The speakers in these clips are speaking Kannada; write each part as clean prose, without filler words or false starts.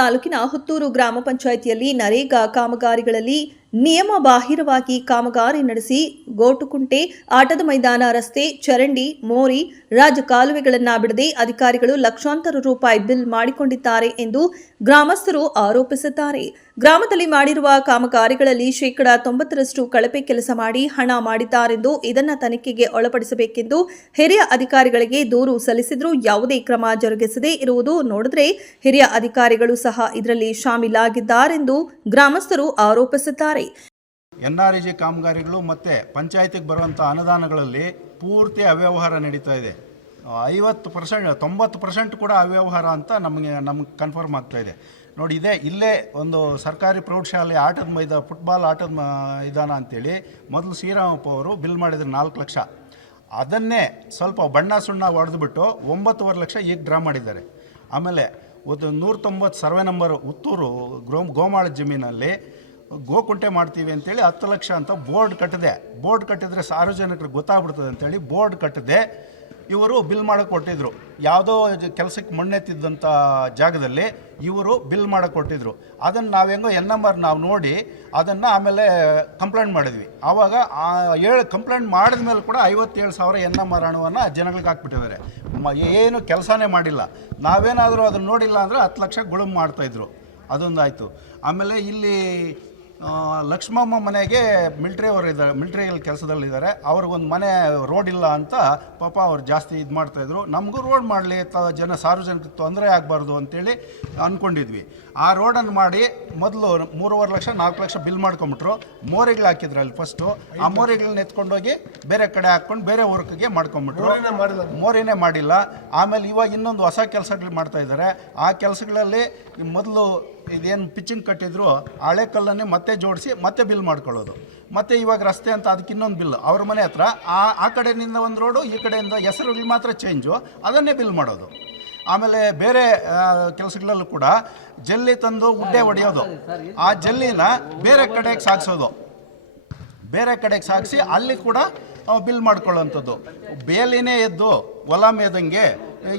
ತಾಲೂಕಿನ ಹುತ್ತೂರು ಗ್ರಾಮ ಪಂಚಾಯಿತಿಯಲ್ಲಿ ನರೇಗಾ ಕಾಮಗಾರಿಗಳಲ್ಲಿ ನಿಯಮ ಬಾಹಿರವಾಗಿ ಕಾಮಗಾರಿ ನಡೆಸಿ ಗೋಟುಕುಂಟೆ, ಆಟದ ಮೈದಾನ, ರಸ್ತೆ, ಚರಂಡಿ, ಮೋರಿ, ರಾಜಕಾಲುವೆಗಳನ್ನು ಬಿಡದೆ ಅಧಿಕಾರಿಗಳು ಲಕ್ಷಾಂತರ ರೂಪಾಯಿ ಬಿಲ್ ಮಾಡಿಕೊಂಡಿದ್ದಾರೆ ಎಂದು ಗ್ರಾಮಸ್ಥರು ಆರೋಪಿಸಿದ್ದಾರೆ. ಗ್ರಾಮದಲ್ಲಿ ಮಾಡಿರುವ ಕಾಮಗಾರಿಗಳಲ್ಲಿ ಶೇಕಡಾ 90ರಷ್ಟು ಕಳಪೆ ಕೆಲಸ ಮಾಡಿ ಹಣ ಮಾಡಿದ್ದಾರೆಂದು ಇದನ್ನು ತನಿಖೆಗೆ ಒಳಪಡಿಸಬೇಕೆಂದು ಹಿರಿಯ ಅಧಿಕಾರಿಗಳಿಗೆ ದೂರು ಸಲ್ಲಿಸಿದರೂ ಯಾವುದೇ ಕ್ರಮ ಜರುಗಿಸದೇ ಇರುವುದು ನೋಡಿದ್ರೆ ಹಿರಿಯ ಅಧಿಕಾರಿಗಳು ಸಹ ಇದರಲ್ಲಿ ಶಾಮೀಲಾಗಿದ್ದಾರೆಂದು ಗ್ರಾಮಸ್ಥರು ಆರೋಪಿಸಿದ್ದಾರೆ. NREG ಕಾಮಗಾರಿಗಳು ಮತ್ತು ಪಂಚಾಯತಿಗೆ ಬರುವಂಥ ಅನುದಾನಗಳಲ್ಲಿ ಪೂರ್ತಿ ಅವ್ಯವಹಾರ ನಡೀತಾ ಇದೆ. 50% 90% ಕೂಡ ಅವ್ಯವಹಾರ ಅಂತ ನಮಗೆ ಕನ್ಫರ್ಮ್ ಆಗ್ತಾ ಇದೆ. ನೋಡಿ, ಇಲ್ಲೇ ಒಂದು ಸರ್ಕಾರಿ ಪ್ರೌಢಶಾಲೆ ಆಟದ ಫುಟ್ಬಾಲ್ ಆಟದ ಮೈದಾನ ಅಂತೇಳಿ ಮೊದಲು ಶ್ರೀರಾಮಪ್ಪ ಅವರು ಬಿಲ್ ಮಾಡಿದ್ರು 4 ಲಕ್ಷ. ಅದನ್ನೇ ಸ್ವಲ್ಪ ಬಣ್ಣ ಸುಣ್ಣ ಹೊಡೆದುಬಿಟ್ಟು 9.5 ಲಕ್ಷ ಈಗ ಡ್ರಾ ಮಾಡಿದ್ದಾರೆ. ಆಮೇಲೆ 190 ಸರ್ವೆ ನಂಬರು ಹುತ್ತೂರು ಗೋಮಾಳ ಜಮೀನಲ್ಲಿ ಗೋಕುಂಟೆ ಮಾಡ್ತೀವಿ ಅಂತೇಳಿ 10 ಲಕ್ಷ ಅಂತ ಬೋರ್ಡ್ ಕಟ್ಟಿದ್ರೆ ಸಾರ್ವಜನಿಕರಿಗೆ ಗೊತ್ತಾಗ್ಬಿಡ್ತದೆ ಅಂತೇಳಿ ಬೋರ್ಡ್ ಕಟ್ಟದೆ ಇವರು ಬಿಲ್ ಮಾಡೋಕ್ಕೆ ಕೊಟ್ಟಿದ್ರು. ಯಾವುದೋ ಕೆಲಸಕ್ಕೆ ಮಣ್ಣೆತ್ತಿದ್ದಂಥ ಜಾಗದಲ್ಲಿ ಇವರು ಬಿಲ್ ಮಾಡೋಕ್ಕೆ ಕೊಟ್ಟಿದ್ರು. ಅದನ್ನು ನಾವು ಹೆಂಗೋ NMR ನಾವು ನೋಡಿ ಅದನ್ನು ಆಮೇಲೆ ಕಂಪ್ಲೇಂಟ್ ಮಾಡಿದ್ವಿ. ಆವಾಗ ಕಂಪ್ಲೇಂಟ್ ಮಾಡಿದ ಮೇಲೆ ಕೂಡ 57,000 NMR ಹಣವನ್ನು ಜನಗಳಿಗೆ ಹಾಕ್ಬಿಟ್ಟಿದ್ದಾರೆ. ಏನು ಕೆಲಸನೇ ಮಾಡಿಲ್ಲ. ನಾವೇನಾದರೂ ಅದನ್ನು ನೋಡಿಲ್ಲ ಅಂದರೆ 10 ಲಕ್ಷ ಗುಳುಮ್ ಮಾಡ್ತಾಯಿದ್ರು. ಅದೊಂದಾಯಿತು. ಆಮೇಲೆ ಇಲ್ಲಿ ಲಕ್ಷ್ಮಮ್ಮ ಮನೆಗೆ ಮಿಲಿಟ್ರಿಯಲ್ಲಿ ಕೆಲಸದಲ್ಲಿದ್ದಾರೆ. ಅವ್ರಿಗೊಂದು ಮನೆ ರೋಡ್ ಇಲ್ಲ ಅಂತ ಪಾಪ ಅವ್ರು ಜಾಸ್ತಿ ಇದು ಮಾಡ್ತಾಯಿದ್ರು. ನಮಗೂ ರೋಡ್ ಮಾಡಲಿ, ಸಾರ್ವಜನಿಕರಿಗೆ ತೊಂದರೆ ಆಗಬಾರ್ದು ಅಂತೇಳಿ ಅಂದ್ಕೊಂಡಿದ್ವಿ. ಆ ರೋಡನ್ನು ಮಾಡಿ ಮೊದಲು 3.5 ಲಕ್ಷ 4 ಲಕ್ಷ ಬಿಲ್ ಮಾಡ್ಕೊಂಬಿಟ್ರು. ಮೋರಿಗಳು ಹಾಕಿದ್ರು ಅಲ್ಲಿ ಫಸ್ಟು. ಆ ಮೋರಿಗಳನ್ನ ಎತ್ಕೊಂಡೋಗಿ ಬೇರೆ ಕಡೆ ಹಾಕ್ಕೊಂಡು ಬೇರೆ ವರ್ಕ್ಗೆ ಮಾಡ್ಕೊಂಬಿಟ್ರು. ಮೋರಿನೇ ಮಾಡಿಲ್ಲ. ಆಮೇಲೆ ಇವಾಗ ಇನ್ನೊಂದು ಹೊಸ ಕೆಲಸಗಳು ಮಾಡ್ತಾಯಿದ್ದಾರೆ. ಆ ಕೆಲಸಗಳಲ್ಲಿ ಮೊದಲು ಇದೇನು ಪಿಚ್ಚಿಂಗ್ ಕಟ್ಟಿದ್ರು ಹಳೆ ಕಲ್ಲನ್ನೇ ಮತ್ತೆ ಜೋಡಿಸಿ ಮತ್ತೆ ಬಿಲ್ ಮಾಡ್ಕೊಳ್ಳೋದು. ಮತ್ತು ಇವಾಗ ರಸ್ತೆ ಅಂತ ಅದಕ್ಕೆ ಇನ್ನೊಂದು ಬಿಲ್ ಅವ್ರ ಮನೆ ಹತ್ರ ಆ ಕಡೆಯಿಂದ ಒಂದು ರೋಡು, ಈ ಕಡೆಯಿಂದ ಹೆಸರುಗಳು ಮಾತ್ರ ಚೇಂಜು, ಅದನ್ನೇ ಬಿಲ್ ಮಾಡೋದು. ಆಮೇಲೆ ಬೇರೆ ಕೆಲಸಗಳಲ್ಲೂ ಕೂಡ ಜಲ್ಲಿ ತಂದು ಉಡ್ಡೆ ಹೊಡೆಯೋದು, ಆ ಜಲ್ಲಿನ ಬೇರೆ ಕಡೆಗೆ ಸಾಗಿಸಿ ಅಲ್ಲಿ ಕೂಡ ಬಿಲ್ ಮಾಡ್ಕೊಳ್ಳೋವಂಥದ್ದು. ಬೇಲಿನೇ ಎದ್ದು ಹೊಲ ಮೇದಂಗೆ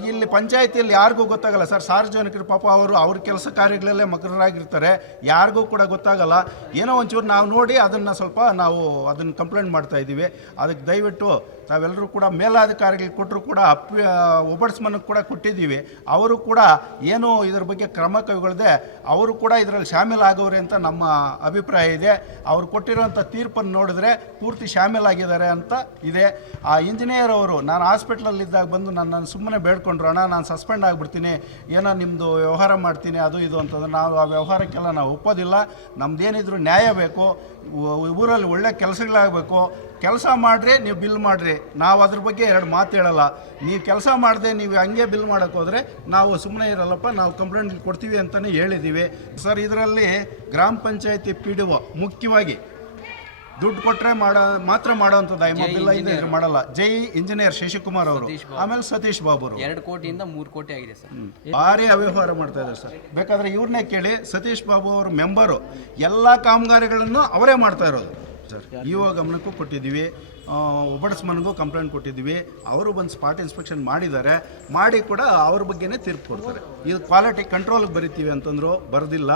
ಇಲ್ಲಿ ಪಂಚಾಯತಿಯಲ್ಲಿ ಯಾರಿಗೂ ಗೊತ್ತಾಗಲ್ಲ ಸರ್. ಸಾರ್ವಜನಿಕರು ಪಾಪ ಅವ್ರ ಕೆಲಸ ಕಾರ್ಯಗಳಲ್ಲೇ ಮಗ್ನರಾಗಿರ್ತಾರೆ, ಯಾರಿಗೂ ಕೂಡ ಗೊತ್ತಾಗಲ್ಲ. ಏನೋ ಒಂಚೂರು ನಾವು ನೋಡಿ ಅದನ್ನು ಕಂಪ್ಲೇಂಟ್ ಮಾಡ್ತಾಯಿದ್ದೀವಿ. ಅದಕ್ಕೆ ದಯವಿಟ್ಟು ತಾವೆಲ್ಲರೂ ಕೂಡ ಮೇಲಾಧಿಕಾರಿಗಳಿಗೆ ಕೊಟ್ಟರು ಕೂಡ ಒಬಡ್ಸ್ಮನ್ಗೆ ಕೂಡ ಕೊಟ್ಟಿದ್ದೀವಿ. ಅವರು ಕೂಡ ಏನೂ ಇದ್ರ ಬಗ್ಗೆ ಕ್ರಮ ಕೈಗೊಳ್ಳದೆ ಅವರು ಕೂಡ ಇದರಲ್ಲಿ ಶಾಮೀಲಾಗವ್ರೆ ಅಂತ ನಮ್ಮ ಅಭಿಪ್ರಾಯ ಇದೆ. ಅವ್ರು ಕೊಟ್ಟಿರೋಂಥ ತೀರ್ಪನ್ನು ನೋಡಿದ್ರೆ ಪೂರ್ತಿ ಶಾಮೀಲಾಗಿದ್ದಾರೆ ಅಂತ ಇದೆ. ಆ ಇಂಜಿನಿಯರ್ ಅವರು ನಾನು ಹಾಸ್ಪಿಟ್ಲಲ್ಲಿದ್ದಾಗ ಬಂದು ನನ್ನನ್ನು ಸುಮ್ಮನೆ ಬೇಡ್ಕೊಂಡ್ರು, ಅಣ್ಣ ನಾನು ಸಸ್ಪೆಂಡ್ ಆಗಿಬಿಡ್ತೀನಿ, ಏನೋ ನಿಮ್ಮದು ವ್ಯವಹಾರ ಮಾಡ್ತೀನಿ ಅದು ಇದು ಅಂತಂದ್ರೆ ನಾವು ಆ ವ್ಯವಹಾರಕ್ಕೆಲ್ಲ ನಾವು ಒಪ್ಪೋದಿಲ್ಲ. ನಮ್ಮದೇನಿದ್ರು ನ್ಯಾಯ ಬೇಕು, ಊರಲ್ಲಿ ಒಳ್ಳೆ ಕೆಲಸಗಳಾಗಬೇಕು. ಕೆಲಸ ಮಾಡಿರಿ, ನೀವು ಬಿಲ್ ಮಾಡಿರಿ, ನಾವು ಅದ್ರ ಬಗ್ಗೆ 2 ಮಾತು ಹೇಳಲ್ಲ. ನೀವು ಕೆಲಸ ಮಾಡದೆ ನೀವು ಹಂಗೆ ಬಿಲ್ ಮಾಡೋಕ್ಕೆ ಹೋದರೆ ನಾವು ಸುಮ್ಮನೆ ಇರಲ್ಲಪ್ಪ, ನಾವು ಕಂಪ್ಲೇಂಟ್ ಕೊಡ್ತೀವಿ ಅಂತಲೇ ಹೇಳಿದ್ದೀವಿ ಸರ್. ಇದರಲ್ಲಿ ಗ್ರಾಮ ಪಂಚಾಯತಿ PDO ಮುಖ್ಯವಾಗಿ ದುಡ್ಡು ಕೊಟ್ಟರೆ ಮಾತ್ರ ಮಾಡೋವಂಥದ್ದು. ಬಿಲ್ ಇದ್ರೆ ಮಾಡಲ್ಲ. ಇಂಜಿನಿಯರ್ ಶಶಿಕುಮಾರ್ ಅವರು, ಆಮೇಲೆ ಸತೀಶ್ ಬಾಬು ಅವರು 2 ಕೋಟಿಯಿಂದ 3 ಕೋಟಿ ಆಗಿದೆ ಸರ್. ಭಾರಿ ಅವ್ಯವಹಾರ ಮಾಡ್ತಾ ಇದ್ದಾರೆ ಸರ್. ಬೇಕಾದರೆ ಇವ್ರನ್ನೇ ಕೇಳಿ. ಸತೀಶ್ ಬಾಬು ಅವರು ಮೆಂಬರು, ಎಲ್ಲ ಕಾಮಗಾರಿಗಳನ್ನು ಅವರೇ ಮಾಡ್ತಾ ಇರೋದು ಸರ್. ಇವಾಗ ಗಮನಕ್ಕೂ ಕೊಟ್ಟಿದ್ದೀವಿ, ಒಬಡ್ಸ್ಮನ್ಗೂ ಕಂಪ್ಲೇಂಟ್ ಕೊಟ್ಟಿದ್ದೀವಿ. ಅವರು ಬಂದು ಸ್ಪಾಟ್ ಇನ್ಸ್ಪೆಕ್ಷನ್ ಮಾಡಿದ್ದಾರೆ. ಮಾಡಿ ಕೂಡ ಅವ್ರ ಬಗ್ಗೆನೇ ತೀರ್ಪು ಕೊಡ್ತಾರೆ. ಇದು ಕ್ವಾಲಿಟಿ ಕಂಟ್ರೋಲ್ಗೆ ಬರಿತೀವಿ ಅಂತಂದರು, ಬರೋದಿಲ್ಲ.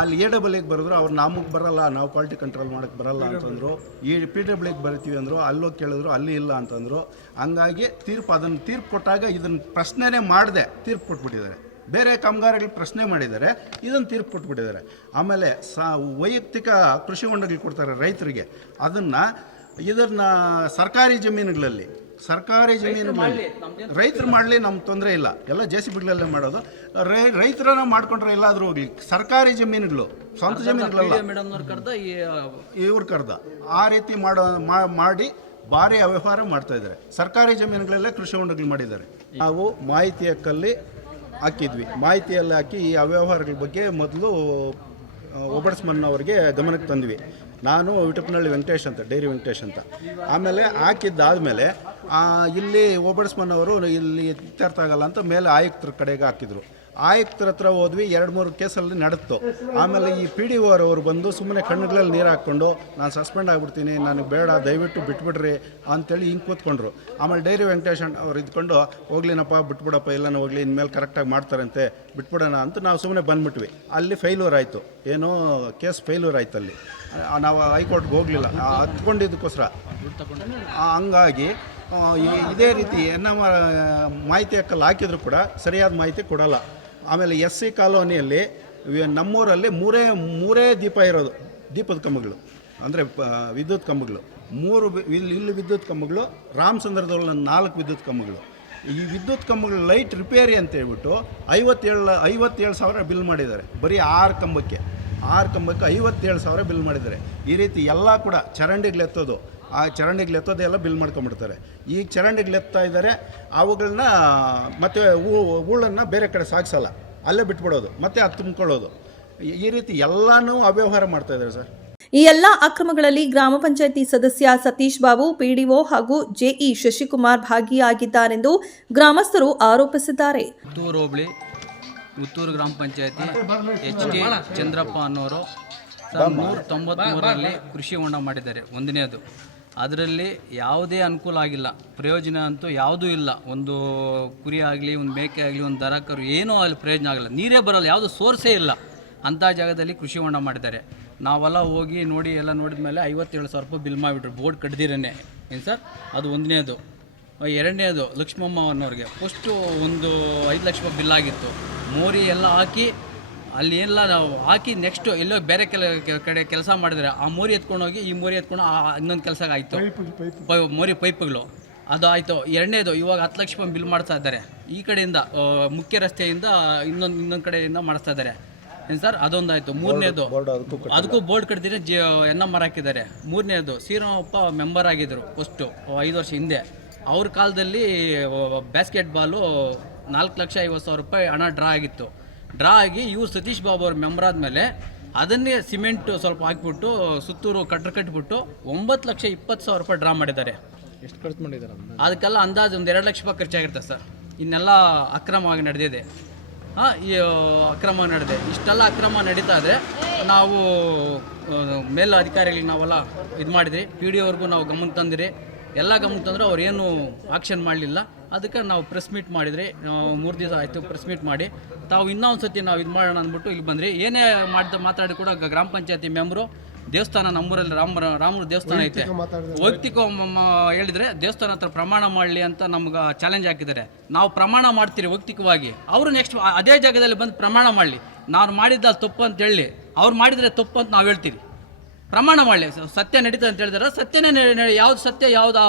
ಅಲ್ಲಿ AWಗೆ ಬರೆದ್ರು, ಅವ್ರು ನಮಗೆ ಬರಲ್ಲ, ನಾವು ಕ್ವಾಲಿಟಿ ಕಂಟ್ರೋಲ್ ಮಾಡೋಕ್ಕೆ ಬರಲ್ಲ ಅಂತಂದರು. ಈ PWಗೆ ಬರಿತೀವಿ ಅಂದರು, ಅಲ್ಲೋಗಿ ಕೇಳಿದ್ರು, ಅಲ್ಲಿ ಇಲ್ಲ ಅಂತಂದರು. ಹಂಗಾಗಿ ತೀರ್ಪು ಕೊಟ್ಟಾಗ ಇದನ್ನು ಪ್ರಶ್ನೆನೇ ಮಾಡದೆ ತೀರ್ಪು ಕೊಟ್ಬಿಟ್ಟಿದ್ದಾರೆ. ಬೇರೆ ಕಾಮಗಾರಿಗಳು ಪ್ರಶ್ನೆ ಮಾಡಿದ್ದಾರೆ, ಇದನ್ನು ತೀರ್ಪು ಕೊಟ್ಬಿಟ್ಟಿದ್ದಾರೆ. ಆಮೇಲೆ ವೈಯಕ್ತಿಕ ಕೃಷಿ ಹೊಂಡಗಳು ಕೊಡ್ತಾರೆ ರೈತರಿಗೆ. ಇದನ್ನು ಸರ್ಕಾರಿ ಜಮೀನುಗಳಲ್ಲಿ ರೈತರು ಮಾಡಲಿ, ನಮ್ಗೆ ತೊಂದರೆ ಇಲ್ಲ. ಎಲ್ಲ JCBಗಳಲ್ಲೇ ಮಾಡೋದು. ರೈತರನ್ನ ಮಾಡ್ಕೊಂಡ್ರೆ ಎಲ್ಲಾದರೂ ಹೋಗ್ಲಿ. ಸರ್ಕಾರಿ ಜಮೀನುಗಳು, ಸ್ವಂತ ಜಮೀನುಗಳಲ್ಲ, ಇವ್ರು ಕರ್ದ ಆ ರೀತಿ ಮಾಡಿ ಭಾರಿ ಅವ್ಯವಹಾರ ಮಾಡ್ತಾ ಇದ್ದಾರೆ. ಸರ್ಕಾರಿ ಜಮೀನುಗಳಲ್ಲೇ ಕೃಷಿ ಹೊಂಡಗಳು ಮಾಡಿದ್ದಾರೆ. ನಾವು ಮಾಹಿತಿ ಹಕ್ಕಲ್ಲಿ ಹಾಕಿದ್ವಿ. ಮಾಹಿತಿಯಲ್ಲಿ ಹಾಕಿ ಈ ಅವ್ಯವಹಾರಗಳ ಬಗ್ಗೆ ಮೊದಲು ಒಬಡ್ಸ್ಮನ್ ಅವರಿಗೆ ಗಮನಕ್ಕೆ ತಂದ್ವಿ. ನಾನು ವಿಟಪ್ನಹಳ್ಳಿ ವೆಂಕಟೇಶ್ ಅಂತ, ಡೈರಿ ವೆಂಕಟೇಶ್ ಅಂತ. ಆಮೇಲೆ ಹಾಕಿದ್ದಾದಮೇಲೆ ಇಲ್ಲಿ ಒಬಡ್ಸ್ಮನ್ ಅವರು ಇಲ್ಲಿ ಇತ್ಯರ್ಥ ಆಗಲ್ಲ ಅಂತ ಮೇಲೆ ಆಯುಕ್ತರ ಕಡೆಗೆ ಹಾಕಿದರು. ಆಯುಕ್ತರ ಹತ್ರ ಹೋದ್ವಿ, 2-3 ಕೇಸಲ್ಲಿ ನಡೆತು. ಆಮೇಲೆ ಈ ಪಿ ಡಿ ಅವರು ಬಂದು ಸುಮ್ಮನೆ ಕಣ್ಣುಗಳಲ್ಲಿ ನೀರು ಹಾಕ್ಕೊಂಡು ನಾನು ಸಸ್ಪೆಂಡ್ ಆಗಿಬಿಡ್ತೀನಿ, ನನಗೆ ಬೇಡ, ದಯವಿಟ್ಟು ಬಿಟ್ಬಿಡ್ರಿ ಅಂತೇಳಿ ಹಿಂಗೆ ಕೂತ್ಕೊಂಡ್ರು. ಆಮೇಲೆ ಡೈರಿ ವೆಂಕಟೇಶ್ ಅವ್ರು ಇದ್ಕೊಂಡು ಹೋಗ್ಲಿನಪ್ಪ ಬಿಟ್ಬಿಡಪ್ಪ, ಎಲ್ಲನೂ ಹೋಗ್ಲಿ, ಇನ್ಮೇಲೆ ಕರೆಕ್ಟಾಗಿ ಮಾಡ್ತಾರಂತೆ, ಬಿಟ್ಬಿಡೋಣ ಅಂತ ನಾವು ಸುಮ್ಮನೆ ಬಂದ್ಬಿಟ್ವಿ. ಅಲ್ಲಿ ಫೇಲ್ಯೂರ್ ಆಯಿತು, ಏನೋ ಕೇಸ್ ಫೇಲ್ಯೂರ್ ಆಯ್ತು. ಅಲ್ಲಿ ನಾವು ಹೈಕೋರ್ಟ್ಗೆ ಹೋಗಲಿಲ್ಲ ಹತ್ಕೊಂಡಿದ್ದಕ್ಕೋಸ್ಕರ. ಹಂಗಾಗಿ ಇದೇ ರೀತಿ ನಮ್ಮ ಮಾಹಿತಿ ಹಕ್ಕಲ್ಲಿ ಹಾಕಿದ್ರು ಕೂಡ ಸರಿಯಾದ ಮಾಹಿತಿ ಕೊಡಲ್ಲ. ಆಮೇಲೆ SC ಕಾಲೋನಿಯಲ್ಲಿ ನಮ್ಮೂರಲ್ಲಿ ಮೂರೇ ದೀಪ ಇರೋದು, ದೀಪದ ಕಂಬಗಳು ಅಂದರೆ ವಿದ್ಯುತ್ ಕಂಬಗಳು 3 ಇಲ್ಲಿ ವಿದ್ಯುತ್ ಕಂಬಗಳು, ರಾಮಚಂದ್ರದಲ್ಲಿ 4 ವಿದ್ಯುತ್ ಕಂಬಗಳು. ಈ ವಿದ್ಯುತ್ ಕಂಬಗಳು ಲೈಟ್ ರಿಪೇರಿ ಅಂತ ಹೇಳ್ಬಿಟ್ಟು 57,000 ಬಿಲ್ ಮಾಡಿದ್ದಾರೆ. ಬರೀ 6 ಕಂಬಕ್ಕೆ 57,000 ಬಿಲ್ ಮಾಡಿದ್ದಾರೆ. ಈ ರೀತಿ ಎಲ್ಲ ಕೂಡ ಚರಂಡಿಗ್ಲೆತ್ತೋದು, ಆ ಚರಂಡಿಗ್ಲೆತ್ತೋದೆಲ್ಲ ಬಿಲ್ ಮಾಡ್ಕೊಂಬಿಡ್ತಾರೆ. ಈಗ ಚರಂಡಿಗ್ಲೆತ್ತಾ ಇದ್ದಾರೆ, ಅವುಗಳನ್ನ ಮತ್ತೆ ಹೂಳನ್ನು ಬೇರೆ ಕಡೆ ಸಾಗಿಸಲ್ಲ, ಅಲ್ಲೇ ಬಿಟ್ಬಿಡೋದು, ಮತ್ತೆ ಅದು ತುಂಬ್ಕೊಳ್ಳೋದು. ಈ ರೀತಿ ಎಲ್ಲನೂ ಅವ್ಯವಹಾರ ಮಾಡ್ತಾ ಇದ್ದಾರೆ ಸರ್. ಈ ಎಲ್ಲ ಅಕ್ರಮಗಳಲ್ಲಿ ಗ್ರಾಮ ಪಂಚಾಯಿತಿ ಸದಸ್ಯ ಸತೀಶ್ ಬಾಬು, ಪಿಡಿಒ ಹಾಗೂ ಜೆಇ ಶಶಿಕುಮಾರ್ ಭಾಗಿಯಾಗಿದ್ದಾರೆಂದು ಗ್ರಾಮಸ್ಥರು ಆರೋಪಿಸಿದ್ದಾರೆ. ಪುತ್ತೂರು ಹೋಬಳಿ ಪುತ್ತೂರು ಗ್ರಾಮ ಪಂಚಾಯತಿ HK ಚಂದ್ರಪ್ಪ ಅನ್ನೋರು 1993ರಲ್ಲಿ ಕೃಷಿ ಹೊಂಡ ಮಾಡಿದ್ದಾರೆ. ಒಂದನೇದು, ಅದರಲ್ಲಿ ಯಾವುದೇ ಅನುಕೂಲ ಆಗಿಲ್ಲ, ಪ್ರಯೋಜನ ಅಂತೂ ಯಾವುದೂ ಇಲ್ಲ. ಒಂದು ಕುರಿ ಆಗಲಿ, ಒಂದು ಮೇಕೆ ಆಗಲಿ, ಒಂದು ದರ ಕರು ಏನೂ ಅಲ್ಲಿ ಪ್ರಯೋಜನ ಆಗಲ್ಲ, ನೀರೇ ಬರೋಲ್ಲ, ಯಾವುದೂ ಸೋರ್ಸೇ ಇಲ್ಲ. ಅಂಥ ಜಾಗದಲ್ಲಿ ಕೃಷಿ ಹೊಂಡ ಮಾಡಿದ್ದಾರೆ. ನಾವೆಲ್ಲ ಹೋಗಿ ನೋಡಿ ಎಲ್ಲ ನೋಡಿದ ಮೇಲೆ 57,000 ರೂಪಾಯಿ ಬಿಲ್ ಮಾಡಿಬಿಟ್ರು, ಬೋರ್ಡ್ ಕಡ್ದಿರೇ. ಏನು ಸರ್, ಅದು ಒಂದನೇದು. ಎರಡನೇದು, ಲಕ್ಷ್ಮಮ್ಮ ಅನ್ನೋರಿಗೆ ಫಸ್ಟು ಒಂದು 5 ಲಕ್ಷ ರೂಪಾಯಿ ಬಿಲ್ ಆಗಿತ್ತು. ಮೋರಿ ಎಲ್ಲ ಹಾಕಿ ಅಲ್ಲಿ ಎಲ್ಲ ನಾವು ಹಾಕಿ ನೆಕ್ಸ್ಟು ಎಲ್ಲೋ ಬೇರೆ ಕಡೆ ಕೆಲಸ ಮಾಡಿದರೆ ಆ ಮೋರಿ ಎತ್ಕೊಂಡೋಗಿ ಈ ಮೋರಿ ಎತ್ಕೊಂಡು ಇನ್ನೊಂದು ಕೆಲಸ ಆಯಿತು, ಮೋರಿ ಪೈಪ್ಗಳು ಅದು ಆಯಿತು. ಎರಡನೇದು, ಇವಾಗ 10 ಲಕ್ಷ ರೂಪಾಯಿ ಬಿಲ್ ಮಾಡ್ತಾ ಇದ್ದಾರೆ. ಈ ಕಡೆಯಿಂದ ಮುಖ್ಯ ರಸ್ತೆಯಿಂದ ಇನ್ನೊಂದು ಕಡೆಯಿಂದ ಮಾಡಿಸ್ತಾ ಇದ್ದಾರೆ. ಏನು ಸರ್, ಅದೊಂದಾಯಿತು. ಮೂರನೇದು, ಅದಕ್ಕೂ ಬೋರ್ಡ್ ಕಟ್ದಿದ್ರೆ NMR ಹಾಕಿದ್ದಾರೆ. ಮೂರನೇದು, ಶ್ರೀರಾಮಪ್ಪ ಮೆಂಬರ್ ಆಗಿದ್ದರು ಫಸ್ಟು 5 ವರ್ಷ ಹಿಂದೆ. ಅವ್ರ ಕಾಲದಲ್ಲಿ ಬ್ಯಾಸ್ಕೆಟ್ಬಾಲು 4,50,000 ರೂಪಾಯಿ ಹಣ ಡ್ರಾ ಆಗಿತ್ತು. ಡ್ರಾ ಆಗಿ ಇವ್ರು ಸತೀಶ್ ಬಾಬು ಅವ್ರ ಮೆಂಬರ್ ಆದಮೇಲೆ ಅದನ್ನೇ ಸಿಮೆಂಟ್ ಸ್ವಲ್ಪ ಹಾಕಿಬಿಟ್ಟು ಸುತ್ತೂರು ಕಟ್ಟಿಬಿಟ್ಟು 9,20,000 ರೂಪಾಯಿ ಡ್ರಾ ಮಾಡಿದ್ದಾರೆ. ಎಷ್ಟು ಖರ್ಚು ಮಾಡಿದ್ದಾರೆ? ಅದಕ್ಕೆಲ್ಲ ಅಂದಾಜು ಒಂದು 2 ಲಕ್ಷ ರೂಪಾಯಿ ಖರ್ಚಾಗಿರುತ್ತೆ ಸರ್. ಇನ್ನೆಲ್ಲ ಅಕ್ರಮವಾಗಿ ನಡೆದಿದೆ. ಈ ಅಕ್ರಮ ನಡೆದಿದೆ. ಇಷ್ಟೆಲ್ಲ ಅಕ್ರಮ ನಡೀತಾ ಇದೆ. ನಾವು ಮೇಲ್ ಅಧಿಕಾರಿಗಳಿಗೆ ನಾವೆಲ್ಲ ಇದು ಮಾಡಿದ್ರಿ, PDO ಅವ್ರಿಗೂ ನಾವು ಗಮನ ತಂದಿರಿ. ಎಲ್ಲ ಗಮನ ತಂದರೆ ಅವ್ರು ಏನು ಆಕ್ಷನ್ ಮಾಡಲಿಲ್ಲ. ಅದಕ್ಕೆ ನಾವು ಪ್ರೆಸ್ ಮೀಟ್ ಮಾಡಿದ್ರಿ. 3 ದಿವಸ ಆಯಿತು ಪ್ರೆಸ್ ಮೀಟ್ ಮಾಡಿ. ತಾವು ಇನ್ನೊಂದು ಸತಿ ನಾವು ಇದು ಮಾಡೋಣ ಅಂದ್ಬಿಟ್ಟು ಇಲ್ಲಿ ಬಂದ್ರಿ. ಏನೇ ಮಾತಾಡಿ ಕೂಡ ಗ್ರಾಮ ಪಂಚಾಯತಿ ಮೆಂಬರು ದೇವಸ್ಥಾನ, ನಮ್ಮೂರಲ್ಲಿ ರಾಮರ ದೇವಸ್ಥಾನ ಐತೆ, ವೈಯಕ್ತಿಕ ಹೇಳಿದರೆ ದೇವಸ್ಥಾನ ಹತ್ರ ಪ್ರಮಾಣ ಮಾಡಲಿ ಅಂತ ನಮ್ಗೆ ಚಾಲೆಂಜ್ ಹಾಕಿದ್ದಾರೆ. ನಾವು ಪ್ರಮಾಣ ಮಾಡ್ತೀರಿ ವೈಯಕ್ತಿಕವಾಗಿ, ಅವರು ನೆಕ್ಸ್ಟ್ ಅದೇ ಜಾಗದಲ್ಲಿ ಬಂದು ಪ್ರಮಾಣ ಮಾಡಲಿ. ನಾನು ಮಾಡಿದ್ದ ತಪ್ಪು ಅಂತ ಹೇಳಿ, ಅವ್ರು ಮಾಡಿದರೆ ತಪ್ಪು ಅಂತ ನಾವು ಹೇಳ್ತೀವಿ. ಪ್ರಮಾಣ ಮಾಡಲಿ, ಸತ್ಯ ನಡೀತದೆ ಅಂತ ಹೇಳಿದಾರೆ. ಸತ್ಯನೇ ಯಾವ್ದು ಸತ್ಯ ಯಾವ್ದು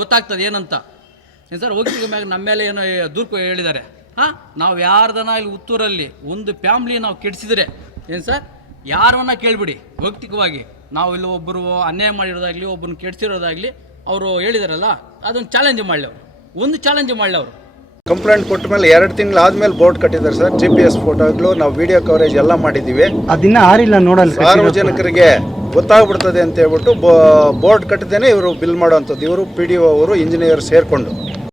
ಗೊತ್ತಾಗ್ತದೆ ಏನಂತ. ಏನು ಸರ್, ವೈಯಕ್ತಿಕ ಮ್ಯಾಗ ನಮ್ಮ ಮೇಲೆ ಏನೋ ದೂರು ಹೇಳಿದ್ದಾರೆ. ನಾವು ಯಾರ್ದನ ಇಲ್ಲಿ ಪುತ್ತೂರಲ್ಲಿ ಒಂದು ಫ್ಯಾಮ್ಲಿ ನಾವು ಕೆಡಿಸಿದ್ರೆ ಏನು ಸರ್, ಯಾರನ್ನ ಕೇಳಿಬಿಡಿ ವೈಯಕ್ತಿಕವಾಗಿ. ನಾವು ಇಲ್ಲಿ ಒಬ್ಬರು ಅನ್ಯಾಯ ಮಾಡಿರೋದಾಗಲಿ, ಒಬ್ಬರನ್ನ ಕೆಡಿಸಿರೋದಾಗಲಿ ಅವರು ಹೇಳಿದಾರಲ್ಲ, ಅದನ್ನು ಚಾಲೆಂಜ್ ಮಾಡಲಿ. ಒಂದು ಚಾಲೆಂಜ್ ಮಾಡಲಿ ಅವರು. ಕಂಪ್ಲೇಂಟ್ ಕೊಟ್ಟ ಮೇಲೆ 2 ತಿಂಗಳು ಆದಮೇಲೆ ಬೋರ್ಡ್ ಕಟ್ಟಿದ್ದಾರೆ ಸರ್. GPS ಫೋಟೋಗಳು, ನಾವು ವಿಡಿಯೋ ಕವರೇಜ್ ಎಲ್ಲ ಮಾಡಿದ್ದೀವಿ. ಅದನ್ನ ಆರಿಲ್ಲ ನೋಡಲ್ಲ, ಸಾರ್ವಜನಿಕರಿಗೆ ಗೊತ್ತಾಗ್ಬಿಡ್ತದೆ ಅಂತ ಹೇಳ್ಬಿಟ್ಟು ಬೋರ್ಡ್ ಕಟ್ಟದೇನೆ ಇವರು ಬಿಲ್ ಮಾಡೋವಂಥದ್ದು. ಇವರು PDO ಅವರು ಇಂಜಿನಿಯರ್ ಸೇರಿಕೊಂಡು